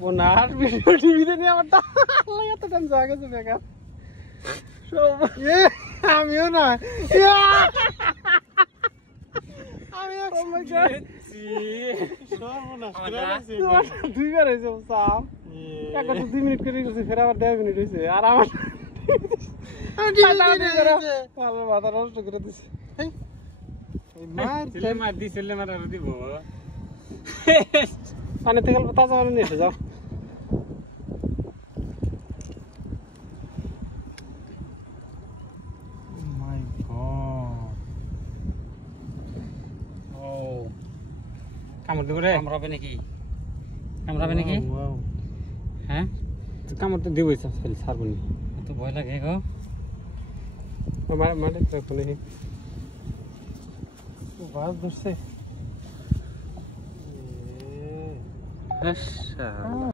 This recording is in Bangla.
বোনার ভিডিও টিভিতে নিয়ে আমার আল্লাহ এত টাইম জায়গা আছে বেকার আমিও না দুইবার হয়েছে সাপ একটা 2 মিনিট করে গেছে ফের আবার 1.5 মিনিট হয়েছে আর আমার মাথা নষ্ট করে দিছে পানি থেকে তাজা পানি নিয়ে যাও কামড় দেবো রে কামড়াবে নাকি হ্যাঁ কামড় তো দেবই ছাড়বো নি তো ভয় লাগে গো মাঠে রাখবো নাকি বাস ধরছে